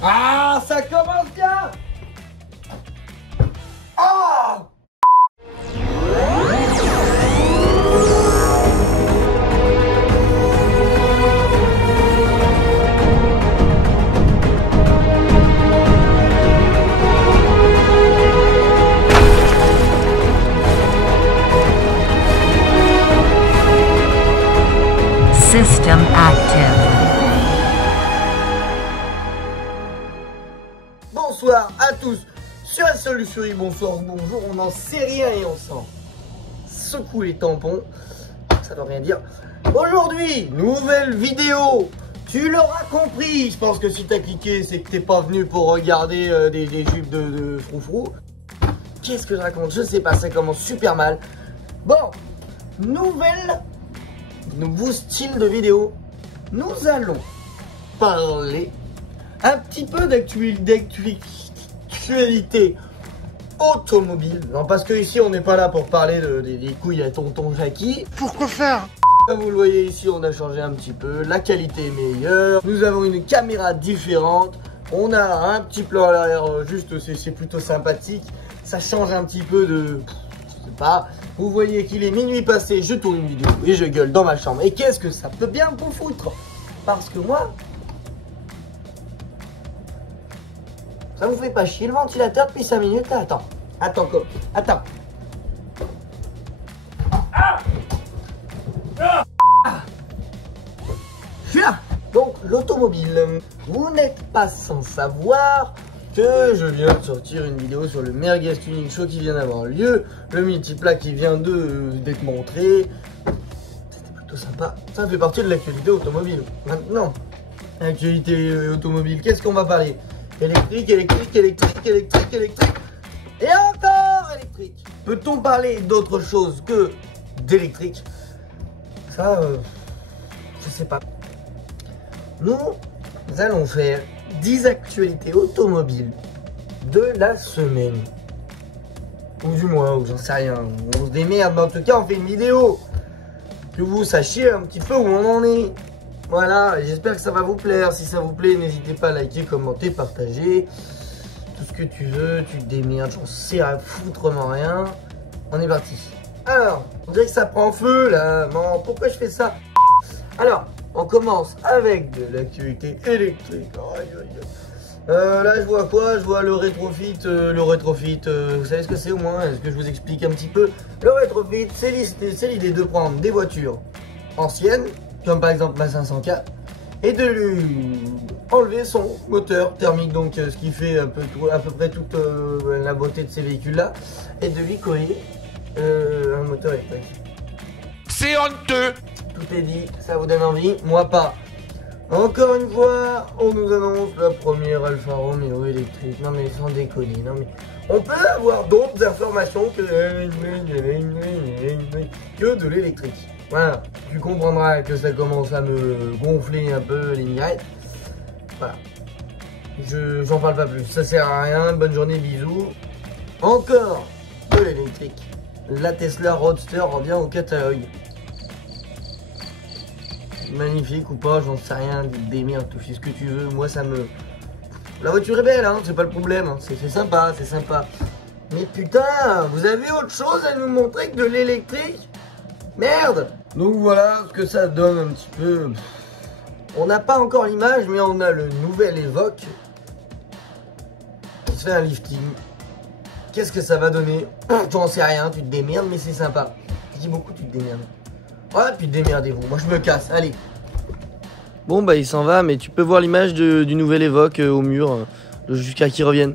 Ah, ça commence bien. Ah! System active. Bonsoir à tous sur la solution. Bonsoir, bonjour, on n'en sait rien et on s'en secoue les tampons. Ça veut rien dire. Aujourd'hui, nouvelle vidéo. Tu l'auras compris. Je pense que si t'as cliqué, c'est que t'es pas venu pour regarder des jupes de froufrou. Qu'est-ce que je raconte? Je sais pas, ça commence super mal. Bon, nouveau style de vidéo. Nous allons parler un petit peu d'actualité automobile. Non, parce que ici on n'est pas là pour parler des couilles à tonton Jackie. Pourquoi faire? Comme vous le voyez ici, on a changé un petit peu. La qualité est meilleure. Nous avons une caméra différente. On a un petit plan à l'arrière, juste c'est plutôt sympathique. Ça change un petit peu de... Je sais pas. Vous voyez qu'il est minuit passé, je tourne une vidéo et je gueule dans ma chambre. Et qu'est-ce que ça peut bien vous foutre? Parce que moi... Ça vous fait pas chier le ventilateur depuis 5 minutes là? Attends. Je suis là. Donc l'automobile, vous n'êtes pas sans savoir que je viens de sortir une vidéo sur le Merguez Tuning Show qui vient d'avoir lieu, le multiplat qui vient d'être montré. C'était plutôt sympa. Ça fait partie de l'actualité automobile. Maintenant, l'actualité automobile, qu'est-ce qu'on va parler? Électrique et encore électrique. Peut-on parler d'autre chose que d'électrique? Ça, je sais pas. Nous allons faire 10 actualités automobiles de la semaine. Ou du mois, ou j'en sais rien. On se démerde, mais en tout cas, on fait une vidéo. Que vous sachiez un petit peu où on en est. Voilà, j'espère que ça va vous plaire. Si ça vous plaît, n'hésitez pas à liker, commenter, partager. Tout ce que tu veux, tu te démerdes, j'en sais à foutrement rien. On est parti. Alors, on dirait que ça prend feu là. Non, pourquoi je fais ça? Alors, on commence avec de l'actualité électrique. Là, je vois quoi? Je vois le rétrofit. Vous savez ce que c'est au moins? Est-ce que je vous explique un petit peu? Le rétrofit, c'est l'idée de prendre des voitures anciennes, comme par exemple ma 500K, et de lui enlever son moteur thermique, donc ce qui fait à peu près toute la beauté de ces véhicules là, et de lui coller un moteur électrique. C'est honteux. Tout est dit, ça vous donne envie, moi pas. Encore une fois, on nous annonce la première Alfa Romeo électrique. Non mais sans déconner, non mais on peut avoir d'autres informations que de l'électrique. Voilà, tu comprendras que ça commence à me gonfler un peu les mirettes. Voilà, j'en parle pas plus, ça sert à rien, bonne journée, bisous. Encore de l'électrique. La Tesla Roadster revient au catalogue. Magnifique ou pas, j'en sais rien, des merdes, tu fais ce que tu veux, moi ça me... La voiture est belle, hein, c'est pas le problème, hein. C'est sympa, c'est sympa. Mais putain, vous avez autre chose à nous montrer que de l'électrique? Merde. Donc voilà ce que ça donne un petit peu. On n'a pas encore l'image, mais on a le nouvel Evoque qui se fait un lifting. Qu'est-ce que ça va donner? J'en sais rien, tu te démerdes, mais c'est sympa. Je dis beaucoup, tu te démerdes. Ouais, puis démerdez-vous, moi je me casse, allez. Bon bah il s'en va, mais tu peux voir l'image du nouvel Evoque au mur, jusqu'à qu'il revienne.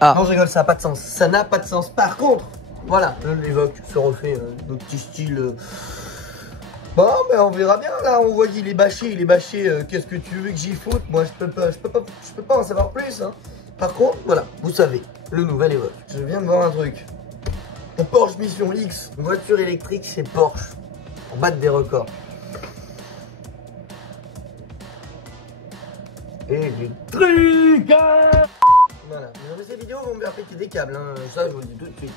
Ah, non je rigole, ça n'a pas de sens, ça n'a pas de sens. Par contre, voilà, l'Evoque se refait de petit style. Bon, mais on verra bien, là, on voit qu'il est bâché, qu'est-ce que tu veux que j'y foute? Moi je peux pas en savoir plus, hein. Par contre, voilà, vous savez, le nouvel Evoque. Je viens de voir un truc. La Porsche Mission X, une voiture électrique, c'est Porsche. Pour battre des records. Électrique. Voilà. Mais ces vidéos vont me faire péter des câbles, hein. Ça, je vous le dis tout de suite.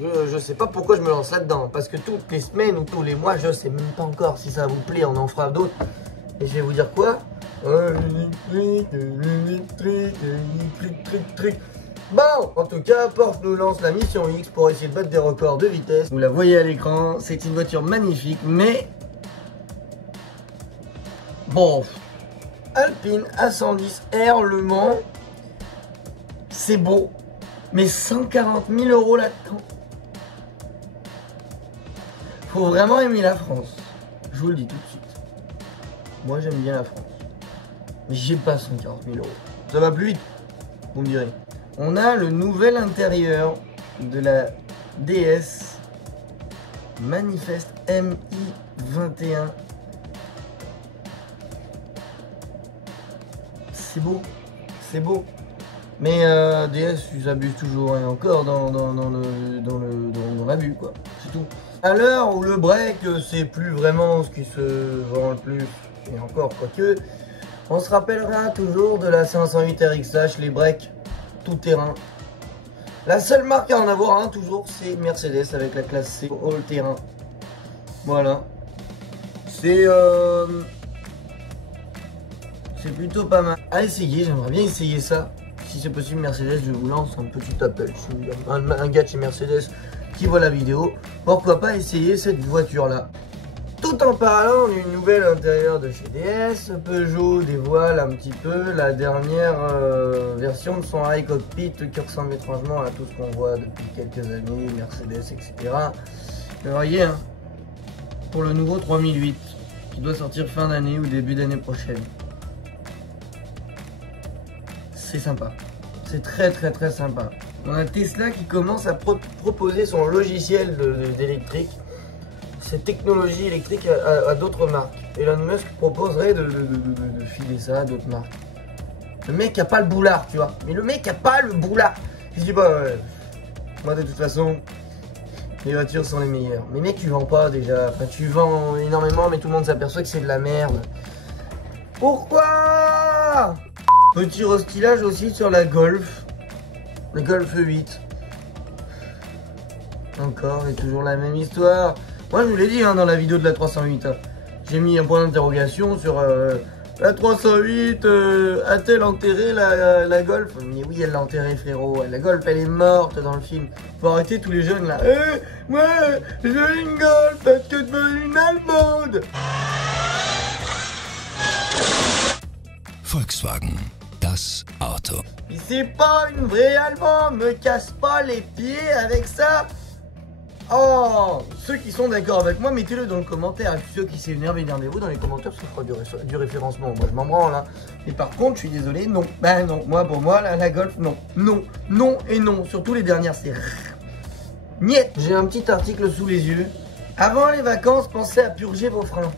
Je sais pas pourquoi je me lance là-dedans. Parce que toutes les semaines ou tous les mois, je sais même pas encore si ça vous plaît, on en fera d'autres. Et je vais vous dire quoi? Bon, en tout cas, Porsche nous lance la mission X pour essayer de battre des records de vitesse. Vous la voyez à l'écran, c'est une voiture magnifique, mais... Bon, Alpine A110R Le Mans, c'est beau, mais 140 000 € là-dedans. Faut vraiment aimer la France, je vous le dis tout de suite. Moi j'aime bien la France, mais j'ai pas 140 000 €. Ça va plus vite, vous me direz. On a le nouvel intérieur de la DS Manifest MI21. C'est beau, c'est beau. Mais DS, ils abusent toujours et encore dans l'abus, quoi. C'est tout. À l'heure où le break, c'est plus vraiment ce qui se vend le plus, et encore, quoique, on se rappellera toujours de la 508 RXH, les breaks tout terrain. La seule marque à en avoir un toujours, c'est Mercedes avec la classe C all terrain. Voilà. C'est plutôt pas mal. À essayer, j'aimerais bien essayer ça. Si c'est possible, Mercedes, je vous lance un petit appel. Un gars de chez Mercedes qui voit la vidéo. Pourquoi pas essayer cette voiture-là? Tout en parlant d'une nouvelle intérieur de chez DS, Peugeot dévoile un petit peu la dernière version de son high cockpit qui ressemble étrangement à tout ce qu'on voit depuis quelques années, Mercedes, etc. Vous voyez, hein, pour le nouveau 3008 qui doit sortir fin d'année ou début d'année prochaine. C'est sympa, c'est très sympa. On a Tesla qui commence à proposer son logiciel d'électrique, cette technologie électrique à d'autres marques. Elon Musk proposerait de filer ça à d'autres marques. Le mec a pas le boulard, tu vois. Mais le mec a pas le boulard. Il se dit bah ouais, moi de toute façon, les voitures sont les meilleures. Mais mec, tu vends pas déjà. Enfin, tu vends énormément, mais tout le monde s'aperçoit que c'est de la merde. Pourquoi? Petit restylage aussi sur la Golf. Le Golf 8. Encore et toujours la même histoire. Moi je vous l'ai dit hein, dans la vidéo de la 308. Hein. J'ai mis un point d'interrogation sur la 308. A-t-elle enterré la Golf? Mais oui, elle l'a enterrée, frérot. La Golf, elle est morte dans le film. Faut arrêter tous les jeunes là. Ouais, je veux une Golf parce que je veux une allemande. Volkswagen, das Auto. Mais c'est pas une vraie allemande, me casse pas les pieds avec ça. Oh, ceux qui sont d'accord avec moi, mettez-le dans le commentaire. Et puis ceux qui s'énervent, énervez-vous dans les commentaires, parce que je ferai du référencement. Moi, je m'en branle, hein. Mais par contre, je suis désolé, non. Ben non, moi, pour moi, la Golf, non. Non, non et non. Surtout les dernières, c'est... Niet. J'ai un petit article sous les yeux. Avant les vacances, pensez à purger vos freins.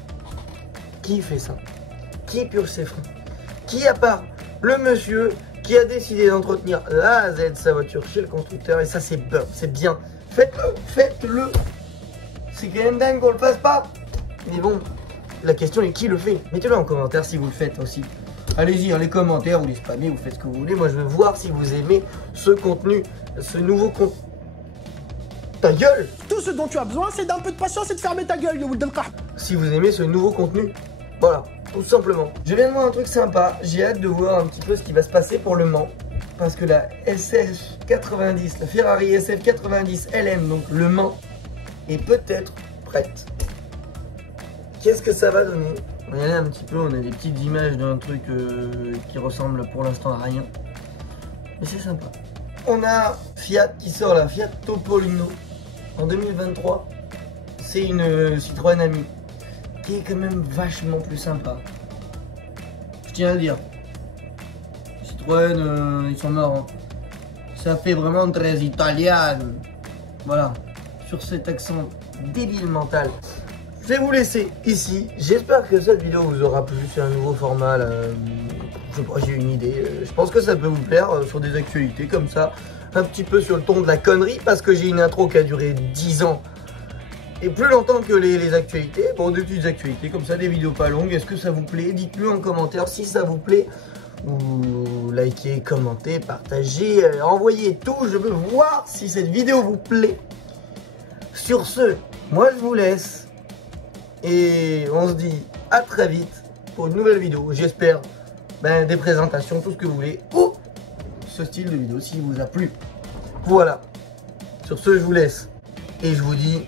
Qui fait ça? Qui purge ses freins? Qui, à part le monsieur qui a décidé d'entretenir de A à Z sa voiture chez le constructeur, et ça, c'est bien. Faites-le, faites-le. C'est quand même dingue qu'on le fasse pas. Mais bon, la question est qui le fait. Mettez-le en commentaire si vous le faites aussi. Allez-y, dans les commentaires, vous les spammez, vous faites ce que vous voulez. Moi, je veux voir si vous aimez ce contenu, ce nouveau contenu. Ta gueule! Tout ce dont tu as besoin, c'est d'un peu de patience et de fermer ta gueule, si vous aimez ce nouveau contenu. Voilà, tout simplement. Je viens de voir un truc sympa. J'ai hâte de voir un petit peu ce qui va se passer pour le Mans. Parce que la SF90, la Ferrari SF90 LM, donc Le Mans, est peut-être prête. Qu'est-ce que ça va donner? Regardez un petit peu, on a des petites images d'un truc qui ressemble pour l'instant à rien. Mais c'est sympa. On a Fiat qui sort la Fiat Topolino en 2023. C'est une Citroën Ami qui est quand même vachement plus sympa. Je tiens à le dire. Citroën, ils sont morts. Hein. Ça fait vraiment très italien. Voilà. Sur cet accent débile mental. Je vais vous laisser ici. J'espère que cette vidéo vous aura plu. C'est un nouveau format. Là. Je sais pas, j'ai une idée. Je pense que ça peut vous plaire sur des actualités comme ça. Un petit peu sur le ton de la connerie. Parce que j'ai une intro qui a duré 10 ans. Et plus longtemps que les actualités. Bon, des petites actualités comme ça, des vidéos pas longues. Est-ce que ça vous plaît? Dites-le en commentaire si ça vous plaît. Ou likez, commentez, partagez, envoyez tout. Je veux voir si cette vidéo vous plaît. Sur ce, moi je vous laisse. Et on se dit à très vite pour une nouvelle vidéo. J'espère des présentations, tout ce que vous voulez, ou ce style de vidéo s'il vous a plu. Voilà. Sur ce, je vous laisse et je vous dis